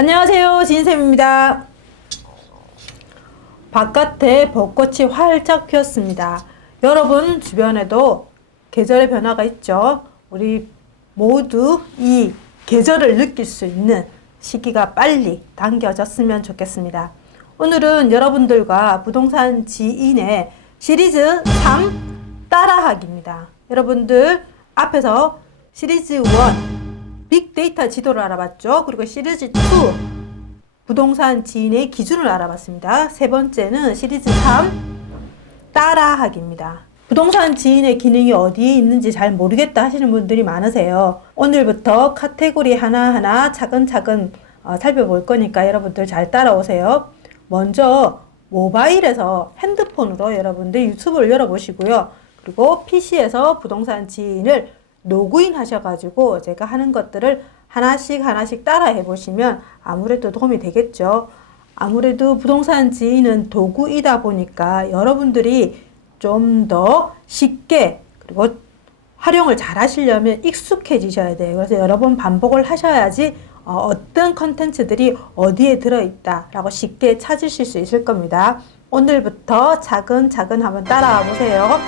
안녕하세요, 진쌤입니다. 바깥에 벚꽃이 활짝 피었습니다. 여러분 주변에도 계절의 변화가 있죠. 우리 모두 이 계절을 느낄 수 있는 시기가 빨리 당겨졌으면 좋겠습니다. 오늘은 여러분들과 부동산 지인의 시리즈 3 따라하기입니다. 여러분들 앞에서 시리즈 1 빅데이터 지도를 알아봤죠. 그리고 시리즈 2 부동산 지인의 기준을 알아봤습니다. 세 번째는 시리즈 3 따라하기입니다. 부동산 지인의 기능이 어디에 있는지 잘 모르겠다 하시는 분들이 많으세요. 오늘부터 카테고리 하나하나 차근차근 살펴볼 거니까 여러분들 잘 따라오세요. 먼저 모바일에서 핸드폰으로 여러분들 유튜브를 열어보시고요. 그리고 PC에서 부동산 지인을 로그인 하셔가지고 제가 하는 것들을 하나씩 따라 해보시면 아무래도 도움이 되겠죠. 아무래도 부동산 지인은 도구이다 보니까 여러분들이 좀 더 쉽게 그리고 활용을 잘 하시려면 익숙해지셔야 돼요. 그래서 여러 번 반복을 하셔야지 어떤 컨텐츠들이 어디에 들어있다 라고 쉽게 찾으실 수 있을 겁니다. 오늘부터 차근차근 한번 따라와 보세요.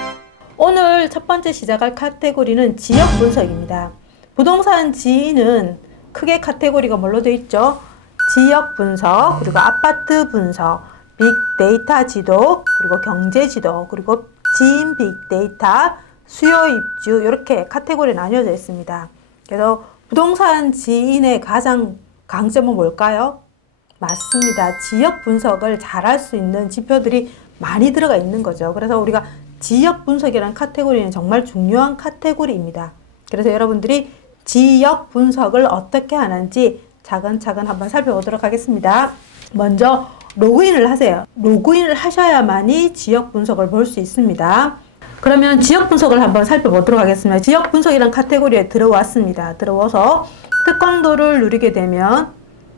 오늘 첫 번째 시작할 카테고리는 지역 분석입니다. 부동산 지인은 크게 카테고리가 뭘로 되어 있죠? 지역 분석, 그리고 아파트 분석, 빅데이터 지도, 그리고 경제 지도, 그리고 지인 빅데이터, 수요 입주 이렇게 카테고리 나뉘어져 있습니다. 그래서 부동산 지인의 가장 강점은 뭘까요? 맞습니다. 지역 분석을 잘할 수 있는 지표들이 많이 들어가 있는 거죠. 그래서 우리가 지역 분석이라는 카테고리는 정말 중요한 카테고리입니다. 그래서 여러분들이 지역 분석을 어떻게 하는지 차근차근 한번 살펴보도록 하겠습니다. 먼저 로그인을 하세요. 로그인을 하셔야만이 지역 분석을 볼 수 있습니다. 그러면 지역 분석을 한번 살펴보도록 하겠습니다. 지역 분석이라는 카테고리에 들어왔습니다. 들어와서 특광도를 누리게 되면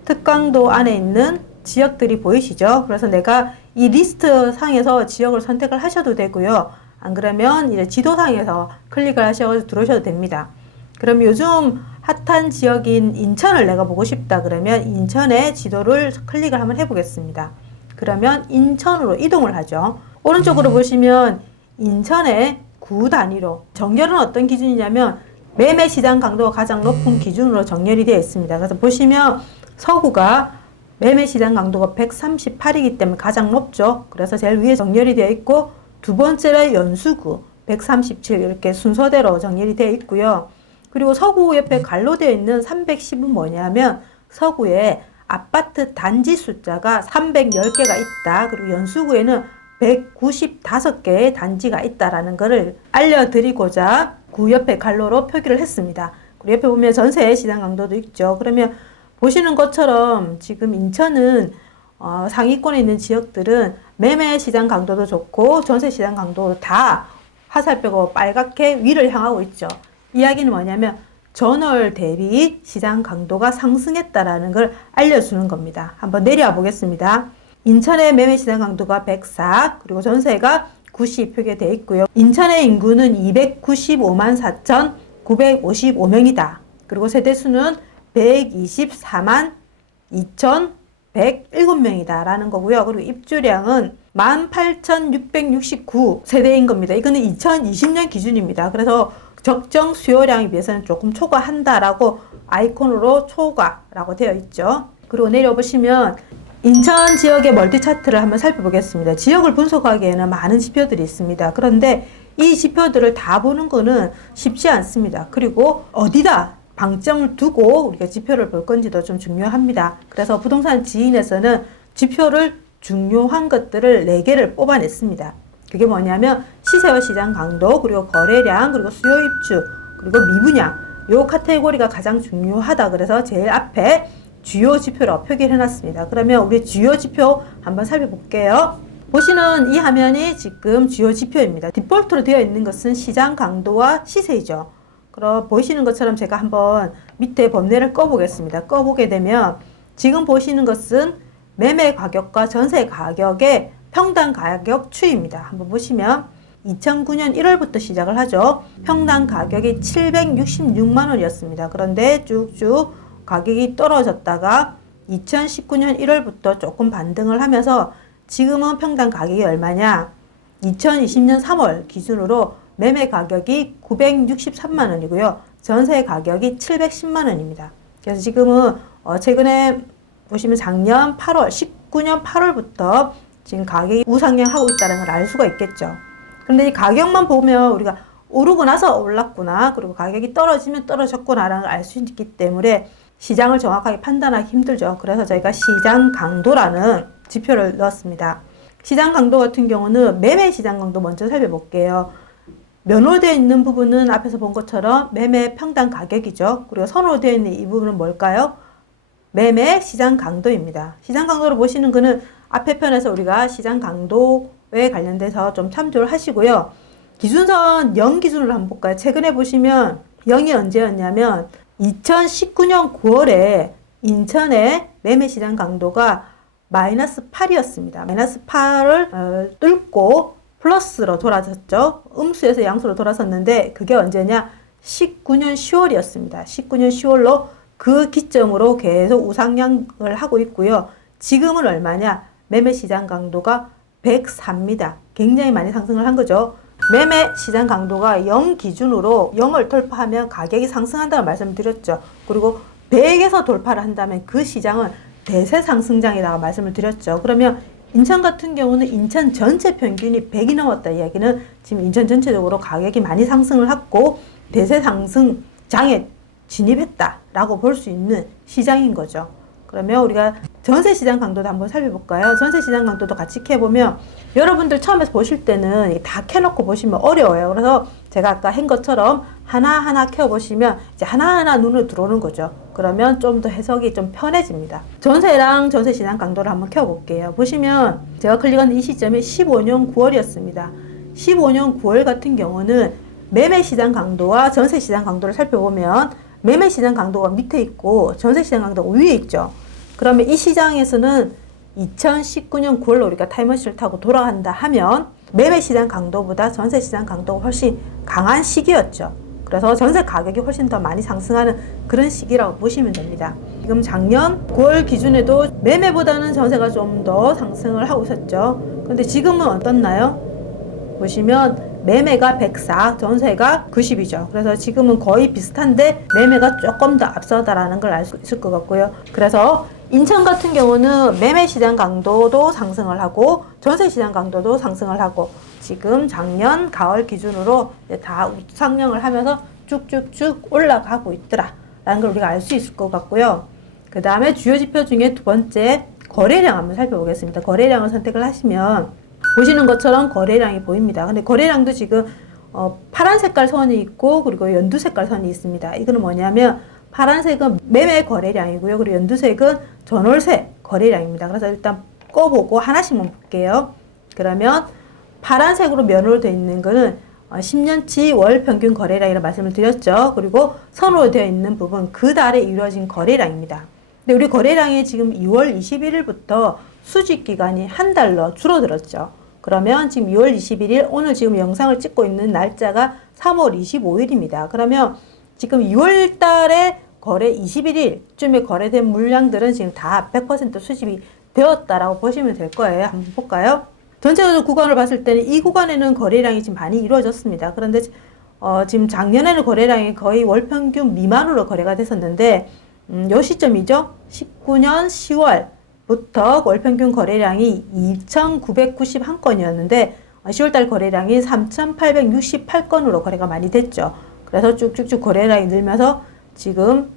특광도 안에 있는 지역들이 보이시죠? 그래서 내가 이 리스트 상에서 지역을 선택을 하셔도 되고요. 안 그러면 이제 지도상에서 클릭을 하셔서 들어오셔도 됩니다. 그럼 요즘 핫한 지역인 인천을 내가 보고 싶다 그러면 인천의 지도를 클릭을 한번 해보겠습니다. 그러면 인천으로 이동을 하죠. 오른쪽으로 보시면 인천의 구 단위로 정렬은 어떤 기준이냐면 매매 시장 강도가 가장 높은 기준으로 정렬이 되어 있습니다. 그래서 보시면 서구가 매매 시장 강도가 138이기 때문에 가장 높죠. 그래서 제일 위에 정렬이 되어 있고 두 번째는 연수구 137 이렇게 순서대로 정렬이 되어 있고요. 그리고 서구 옆에 갈로 되어 있는 310은 뭐냐면 서구에 아파트 단지 숫자가 310개가 있다. 그리고 연수구에는 195개의 단지가 있다라는 것을 알려드리고자 구 옆에 갈로로 표기를 했습니다. 그리고 옆에 보면 전세 시장 강도도 있죠. 그러면 보시는 것처럼 지금 인천은 상위권에 있는 지역들은 매매 시장 강도도 좋고 전세 시장 강도도 다 화살표가 빨갛게 위를 향하고 있죠. 이야기는 뭐냐면 전월 대비 시장 강도가 상승했다라는 걸 알려주는 겁니다. 한번 내려와 보겠습니다. 인천의 매매 시장 강도가 104 그리고 전세가 90 표기되어 있고요. 인천의 인구는 295만 4,955명이다. 그리고 세대수는 124만 2,107명이다 라는 거고요. 그리고 입주량은 18,669 세대인 겁니다. 이거는 2020년 기준입니다. 그래서 적정 수요량에 비해서는 조금 초과한다라고 아이콘으로 초과라고 되어 있죠. 그리고 내려보시면 인천 지역의 멀티 차트를 한번 살펴보겠습니다. 지역을 분석하기에는 많은 지표들이 있습니다. 그런데 이 지표들을 다 보는 거는 쉽지 않습니다. 그리고 어디다 방점을 두고 우리가 지표를 볼 건지도 좀 중요합니다. 그래서 부동산 지인에서는 지표를 중요한 것들을 4개를 뽑아냈습니다. 그게 뭐냐면 시세와 시장 강도, 그리고 거래량, 그리고 수요 입주, 그리고 미분양 요 카테고리가 가장 중요하다. 그래서 제일 앞에 주요 지표로 표기를 해놨습니다. 그러면 우리 주요 지표 한번 살펴볼게요. 보시는 이 화면이 지금 주요 지표입니다. 디폴트로 되어 있는 것은 시장 강도와 시세이죠. 그럼 보시는 것처럼 제가 한번 밑에 범례를 꺼보겠습니다. 꺼보게 되면 지금 보시는 것은 매매 가격과 전세 가격의 평당 가격 추이입니다. 한번 보시면 2009년 1월부터 시작을 하죠. 평당 가격이 766만 원이었습니다. 그런데 쭉쭉 가격이 떨어졌다가 2019년 1월부터 조금 반등을 하면서 지금은 평당 가격이 얼마냐? 2020년 3월 기준으로 매매 가격이 963만 원이고요. 전세 가격이 710만 원입니다. 그래서 지금은 최근에 보시면 작년 8월, 19년 8월부터 지금 가격이 우상향하고 있다는 걸 알 수가 있겠죠. 그런데 이 가격만 보면 우리가 오르고 나서 올랐구나, 그리고 가격이 떨어지면 떨어졌구나라는 걸 알 수 있기 때문에 시장을 정확하게 판단하기 힘들죠. 그래서 저희가 시장 강도라는 지표를 넣었습니다. 시장 강도 같은 경우는 매매 시장 강도 먼저 살펴볼게요. 면허되어 있는 부분은 앞에서 본 것처럼 매매 평당 가격이죠. 그리고 선호되어 있는 이 부분은 뭘까요? 매매 시장 강도입니다. 시장 강도로 보시는 거는 앞에 편에서 우리가 시장 강도에 관련돼서 좀 참조를 하시고요. 기준선 0 기준으로 한번 볼까요? 최근에 보시면 0이 언제였냐면 2019년 9월에 인천의 매매 시장 강도가 마이너스 8이었습니다. 마이너스 8을 뚫고 플러스로 돌아섰죠. 음수에서 양수로 돌아섰는데 그게 언제냐? 19년 10월이었습니다. 19년 10월로 그 기점으로 계속 우상향을 하고 있고요. 지금은 얼마냐? 매매 시장 강도가 104입니다. 굉장히 많이 상승을 한 거죠. 매매 시장 강도가 0 기준으로 0을 돌파하면 가격이 상승한다는 말씀을 드렸죠. 그리고 100에서 돌파를 한다면 그 시장은 대세 상승장이라고 말씀을 드렸죠. 그러면 인천 같은 경우는 인천 전체 평균이 100이 넘었다 이야기는 지금 인천 전체적으로 가격이 많이 상승을 했고 대세 상승장에 진입했다라고 볼 수 있는 시장인 거죠. 그러면 우리가 전세 시장 강도도 한번 살펴볼까요? 전세 시장 강도도 같이 켜보면 여러분들 처음에 보실 때는 다 켜놓고 보시면 어려워요. 그래서 제가 아까 한 것처럼 하나하나 켜보시면 이제 하나하나 눈에 들어오는 거죠. 그러면 좀 더 해석이 좀 편해집니다. 전세랑 전세 시장 강도를 한번 켜볼게요. 보시면 제가 클릭한 이 시점이 15년 9월이었습니다. 15년 9월 같은 경우는 매매 시장 강도와 전세 시장 강도를 살펴보면 매매 시장 강도가 밑에 있고 전세 시장 강도가 위에 있죠. 그러면 이 시장에서는 2019년 9월로 우리가 타임머신을 타고 돌아간다 하면 매매 시장 강도보다 전세 시장 강도가 훨씬 강한 시기였죠. 그래서 전세 가격이 훨씬 더 많이 상승하는 그런 시기라고 보시면 됩니다. 지금 작년 9월 기준에도 매매보다는 전세가 좀 더 상승을 하고 있었죠. 근데 지금은 어떻나요? 보시면 매매가 104, 전세가 90이죠. 그래서 지금은 거의 비슷한데 매매가 조금 더 앞서다라는 걸 알 수 있을 것 같고요. 그래서 인천 같은 경우는 매매 시장 강도도 상승을 하고 전세 시장 강도도 상승을 하고 지금 작년 가을 기준으로 다 우상향을 하면서 쭉쭉쭉 올라가고 있더라라는 걸 우리가 알 수 있을 것 같고요. 그 다음에 주요 지표 중에 두 번째 거래량 한번 살펴보겠습니다. 거래량을 선택을 하시면 보시는 것처럼 거래량이 보입니다. 근데 거래량도 지금 파란 색깔 선이 있고 그리고 연두 색깔 선이 있습니다. 이거는 뭐냐면 파란색은 매매 거래량이고요. 그리고 연두색은 전월세 거래량입니다. 그래서 일단 꺼보고 하나씩만 볼게요. 그러면 파란색으로 면으로 되어 있는 거는 10년치 월 평균 거래량이라고 말씀을 드렸죠. 그리고 선으로 되어 있는 부분 그 달에 이루어진 거래량입니다. 근데 우리 거래량이 지금 2월 21일부터 수집 기간이 한 달로 줄어들었죠. 그러면 지금 2월 21일 오늘 지금 영상을 찍고 있는 날짜가 3월 25일입니다. 그러면 지금 2월 달에 거래 21일쯤에 거래된 물량들은 지금 다 100% 수집이 되었다라고 보시면 될 거예요. 한번 볼까요? 전체적으로 구간을 봤을 때는 이 구간에는 거래량이 지금 많이 이루어졌습니다. 그런데 지금 작년에는 거래량이 거의 월 평균 미만으로 거래가 됐었는데 요 시점이죠. 19년 10월 부터 월평균 거래량이 2,991건이었는데 10월달 거래량이 3,868건으로 거래가 많이 됐죠. 그래서 쭉쭉쭉 거래량이 늘면서 지금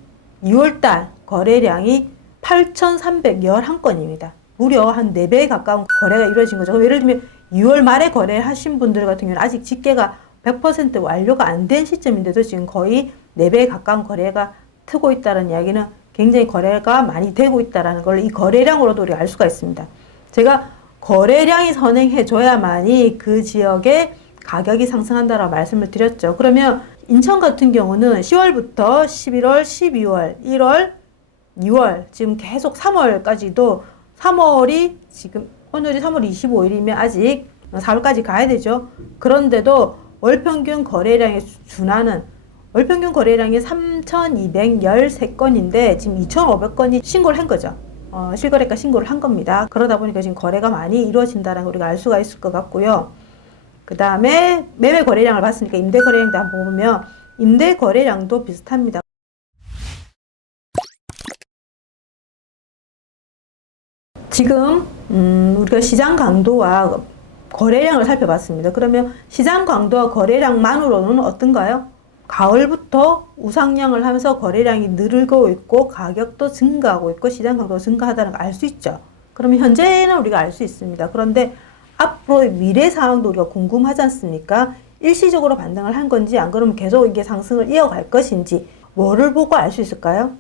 2월달 거래량이 8,311건입니다. 무려 한 4배에 가까운 거래가 이루어진 거죠. 예를 들면 2월 말에 거래하신 분들 같은 경우는 아직 집계가 100% 완료가 안 된 시점인데도 지금 거의 4배에 가까운 거래가 트고 있다는 이야기는 굉장히 거래가 많이 되고 있다는 걸 이 거래량으로도 우리가 알 수가 있습니다. 제가 거래량이 선행해줘야만이 그 지역의 가격이 상승한다라고 말씀을 드렸죠. 그러면 인천 같은 경우는 10월부터 11월, 12월, 1월, 2월 지금 계속 3월까지도 3월이 지금 오늘이 3월 25일이면 아직 4월까지 가야 되죠. 그런데도 월평균 거래량에 준하는 월평균 거래량이 3,213건인데 지금 2,500건이 신고를 한 거죠. 실거래가 신고를 한 겁니다. 그러다 보니까 지금 거래가 많이 이루어진다는 걸 우리가 알 수가 있을 것 같고요. 그 다음에 매매 거래량을 봤으니까 임대 거래량도 한번 보면 임대 거래량도 비슷합니다. 지금 우리가 시장 강도와 거래량을 살펴봤습니다. 그러면 시장 강도와 거래량만으로는 어떤가요? 가을부터 우상향을 하면서 거래량이 늘고 있고 가격도 증가하고 있고 시장 강도가 증가하다는 걸 알 수 있죠. 그러면 현재는 우리가 알 수 있습니다. 그런데 앞으로의 미래 상황도 우리가 궁금하지 않습니까? 일시적으로 반등을 한 건지 안 그러면 계속 이게 상승을 이어갈 것인지 뭐를 보고 알 수 있을까요?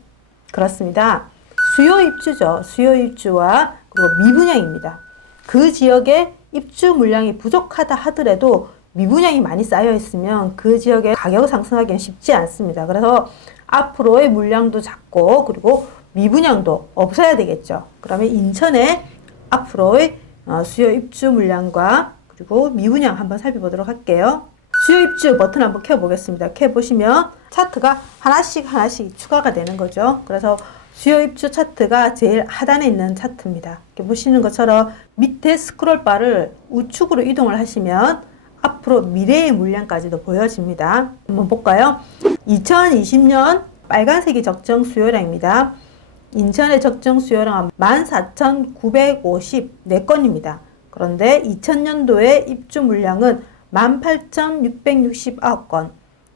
그렇습니다. 수요 입주죠. 수요 입주와 그리고 미분양입니다. 그 지역에 입주 물량이 부족하다 하더라도 미분양이 많이 쌓여 있으면 그 지역의 가격 상승하기는 쉽지 않습니다. 그래서 앞으로의 물량도 작고 그리고 미분양도 없어야 되겠죠. 그러면 인천의 앞으로의 수요 입주 물량과 그리고 미분양 한번 살펴보도록 할게요. 수요 입주 버튼 한번 켜보겠습니다. 켜보시면 차트가 하나씩 추가가 되는 거죠. 그래서 수요 입주 차트가 제일 하단에 있는 차트입니다. 이렇게 보시는 것처럼 밑에 스크롤바를 우측으로 이동을 하시면 앞으로 미래의 물량까지도 보여집니다. 한번 볼까요? 2020년 빨간색이 적정 수요량입니다. 인천의 적정 수요량은 14,954건입니다. 그런데 2000년도에 입주 물량은 18,669건.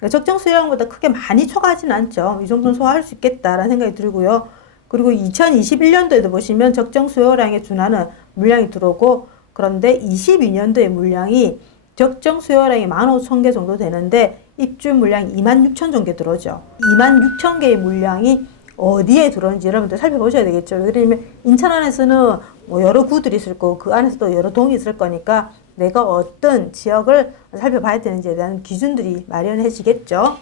적정 수요량보다 크게 많이 초과하지는 않죠. 이 정도는 소화할 수 있겠다라는 생각이 들고요. 그리고 2021년도에도 보시면 적정 수요량에 준하는 물량이 들어오고 그런데 22년도에 물량이 적정 수요량이 15,000개 정도 되는데 입주 물량이 26,000 정도 들어오죠. 26,000개의 물량이 어디에 들어오는지 여러분들 살펴보셔야 되겠죠. 예를 들면 인천 안에서는 뭐 여러 구들이 있을 거고 그 안에서도 여러 동이 있을 거니까 내가 어떤 지역을 살펴봐야 되는지에 대한 기준들이 마련해지겠죠.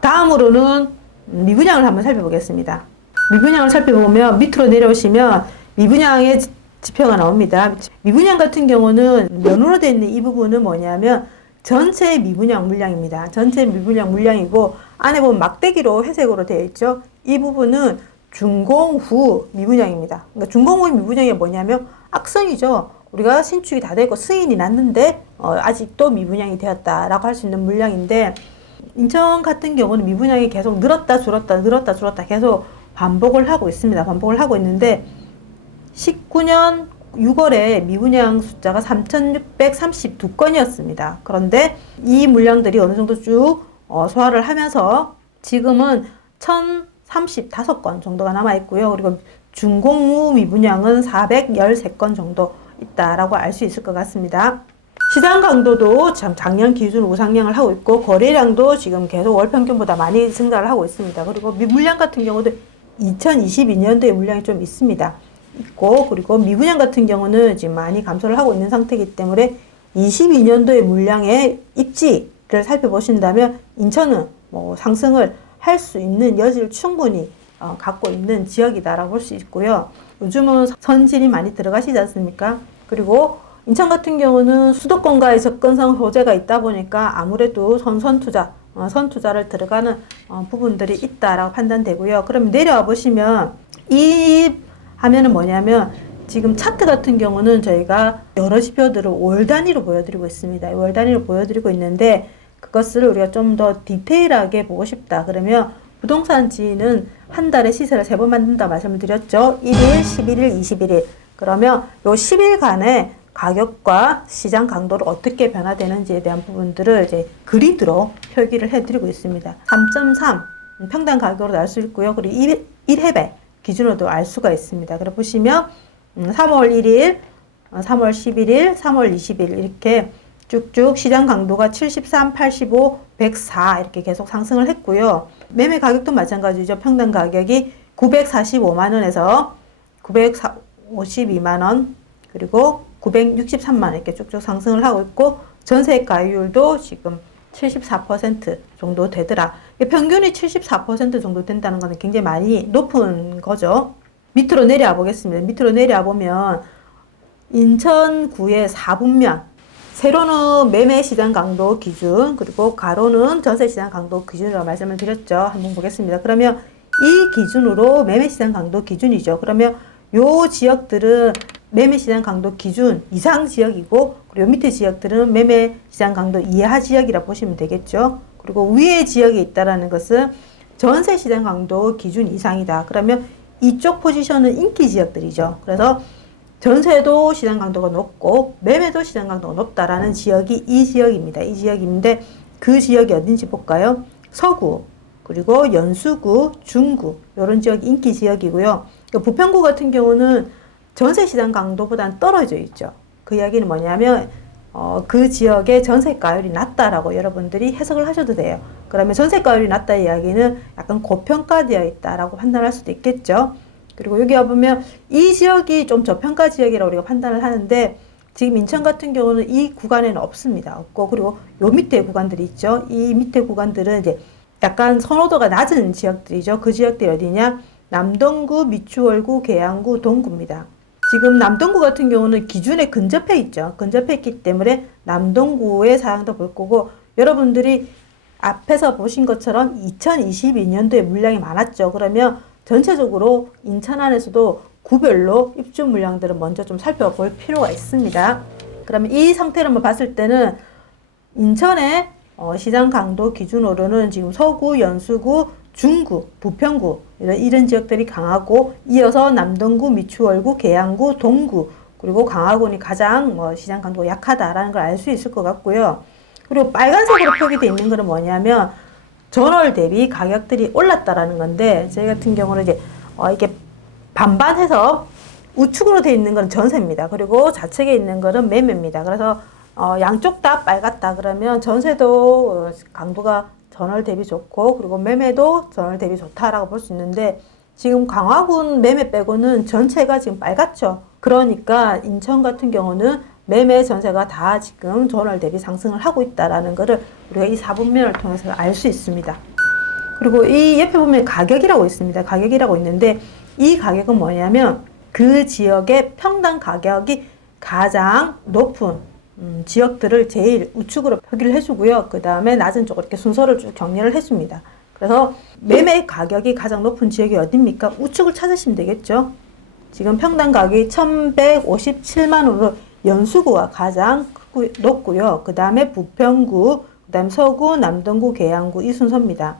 다음으로는 미분양을 한번 살펴보겠습니다. 미분양을 살펴보면 밑으로 내려오시면 미분양의 지표가 나옵니다. 미분양 같은 경우는 면으로 되어 있는 이 부분은 뭐냐면 전체 미분양 물량입니다. 전체 미분양 물량이고 안에 보면 막대기로 회색으로 되어 있죠. 이 부분은 준공 후 미분양입니다. 그러니까 준공 후 미분양이 뭐냐면 악성이죠. 우리가 신축이 다 되고 승인이 났는데 아직도 미분양이 되었다라고 할 수 있는 물량인데 인천 같은 경우는 미분양이 계속 늘었다 줄었다 계속 반복을 하고 있습니다. 반복을 하고 있는데 19년 6월에 미분양 숫자가 3,632건이었습니다. 그런데 이 물량들이 어느 정도 쭉 소화를 하면서 지금은 1,035건 정도가 남아있고요. 그리고 준공 후 미분양은 413건 정도 있다라고 알 수 있을 것 같습니다. 시장 강도도 작년 기준 우상향을 하고 있고 거래량도 지금 계속 월 평균보다 많이 증가를 하고 있습니다. 그리고 물량 같은 경우도 2022년도에 물량이 좀 있습니다. 있고 그리고 미분양 같은 경우는 지금 많이 감소를 하고 있는 상태이기 때문에 22년도의 물량의 입지를 살펴보신다면 인천은 뭐 상승을 할 수 있는 여지를 충분히 갖고 있는 지역이다라고 볼 수 있고요. 요즘은 선진이 많이 들어가시지 않습니까? 그리고 인천 같은 경우는 수도권과의 접근성 소재가 있다 보니까 아무래도 선투자를 들어가는 부분들이 있다라고 판단되고요. 그럼 내려와 보시면 이 하면은 뭐냐면 지금 차트 같은 경우는 저희가 여러 지표들을 월 단위로 보여드리고 있습니다. 월 단위로 보여드리고 있는데 그것을 우리가 좀 더 디테일하게 보고 싶다. 그러면 부동산지는 한 달에 시세를 3번 만든다 말씀을 드렸죠. 1일, 11일, 21일. 그러면 요 10일간의 가격과 시장 강도를 어떻게 변화되는지에 대한 부분들을 이제 그리드로 표기를 해드리고 있습니다. 3.3 평당 가격으로 알 수 있고요. 그리고 1회배 기준으로도 알 수가 있습니다. 그래 보시면 3월 1일, 3월 11일, 3월 20일 이렇게 쭉쭉 시장 강도가 73, 85, 104 이렇게 계속 상승을 했고요. 매매 가격도 마찬가지죠. 평당 가격이 945만 원에서 952만 원 그리고 963만 원 이렇게 쭉쭉 상승을 하고 있고 전세 가율도 지금 74% 정도 되더라. 평균이 74% 정도 된다는 것은 굉장히 많이 높은 거죠. 밑으로 내려와 보겠습니다. 밑으로 내려와 보면 인천구의 4분면 세로는 매매 시장 강도 기준 그리고 가로는 전세 시장 강도 기준으로 말씀을 드렸죠. 한번 보겠습니다. 그러면 이 기준으로 매매 시장 강도 기준이죠. 그러면 요 지역들은 매매 시장 강도 기준 이상 지역이고, 그리고 밑에 지역들은 매매 시장 강도 이하 지역이라 보시면 되겠죠. 그리고 위에 지역에 있다라는 것은 전세 시장 강도 기준 이상이다. 그러면 이쪽 포지션은 인기 지역들이죠. 그래서 전세도 시장 강도가 높고 매매도 시장 강도가 높다라는 지역이 이 지역입니다. 이 지역인데 그 지역이 어딘지 볼까요? 서구, 그리고 연수구, 중구 이런 지역이 인기 지역이고요. 부평구 같은 경우는 전세 시장 강도보다는 떨어져 있죠. 그 이야기는 뭐냐면 그 지역의 전세가율이 낮다라고 여러분들이 해석을 하셔도 돼요. 그러면 전세가율이 낮다 이야기는 약간 고평가되어 있다라고 판단할 수도 있겠죠. 그리고 여기 와보면 이 지역이 좀 저평가 지역이라고 우리가 판단을 하는데 지금 인천 같은 경우는 이 구간에는 없습니다. 없고, 그리고 요 밑에 구간들이 있죠. 이 밑에 구간들은 이제 약간 선호도가 낮은 지역들이죠. 그 지역들이 어디냐? 남동구, 미추홀구, 계양구, 동구입니다. 지금 남동구 같은 경우는 기준에 근접해 있죠. 근접해 있기 때문에 남동구의 사양도 볼 거고, 여러분들이 앞에서 보신 것처럼 2022년도에 물량이 많았죠. 그러면 전체적으로 인천 안에서도 구별로 입주 물량들을 먼저 좀 살펴볼 필요가 있습니다. 그러면 이 상태를 한번 봤을 때는 인천의 시장 강도 기준으로는 지금 서구, 연수구, 중구, 부평구 이런 지역들이 강하고, 이어서 남동구, 미추홀구, 계양구, 동구, 그리고 강화군이 가장 시장 강도가 약하다라는 걸 알 수 있을 것 같고요. 그리고 빨간색으로 표기되어 있는 것은 뭐냐면 전월 대비 가격들이 올랐다라는 건데, 저희 같은 경우는 이제 이게 반반해서 우측으로 되어 있는 건 전세입니다. 그리고 좌측에 있는 거는 매매입니다. 그래서 양쪽 다 빨갛다 그러면 전세도 강도가 전월 대비 좋고, 그리고 매매도 전월 대비 좋다라고 볼 수 있는데, 지금 강화군 매매 빼고는 전체가 지금 빨갛죠. 그러니까 인천 같은 경우는 매매 전세가 다 지금 전월 대비 상승을 하고 있다라는 거를 우리가 이 4분면을 통해서 알 수 있습니다. 그리고 이 옆에 보면 가격이라고 있습니다. 가격이라고 있는데, 이 가격은 뭐냐면 그 지역의 평당 가격이 가장 높은 지역들을 제일 우측으로 표기를 해주고요. 그 다음에 낮은 쪽으로 이렇게 순서를 쭉 정리를 해줍니다. 그래서 매매 가격이 가장 높은 지역이 어딥니까? 우측을 찾으시면 되겠죠. 지금 평당 가격이 1157만 원으로 연수구가 가장 높고요. 그 다음에 부평구, 그 다음에 서구, 남동구, 계양구 이 순서입니다.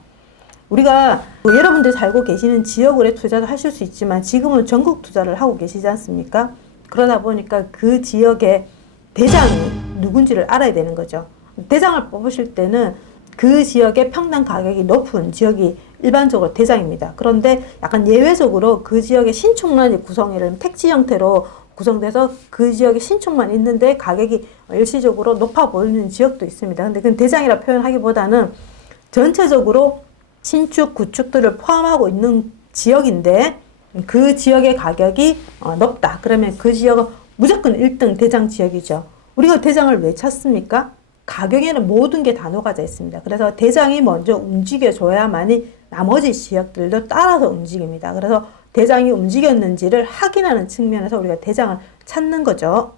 우리가 여러분들이 살고 계시는 지역으로 투자도 하실 수 있지만 지금은 전국 투자를 하고 계시지 않습니까? 그러다 보니까 그 지역의 대장이 누군지를 알아야 되는 거죠. 대장을 뽑으실 때는 그 지역의 평당 가격이 높은 지역이 일반적으로 대장입니다. 그런데 약간 예외적으로 그 지역의 신축만이 구성이 택지 형태로 구성돼서 그 지역에 신축만 있는데 가격이 일시적으로 높아 보이는 지역도 있습니다. 근데 그건 대장이라 표현하기보다는 전체적으로 신축, 구축들을 포함하고 있는 지역인데 그 지역의 가격이 높다. 그러면 그 지역은 무조건 1등 대장 지역이죠. 우리가 대장을 왜 찾습니까? 가격에는 모든 게 다 녹아져 있습니다. 그래서 대장이 먼저 움직여줘야만이 나머지 지역들도 따라서 움직입니다. 그래서 대장이 움직였는지를 확인하는 측면에서 우리가 대장을 찾는 거죠.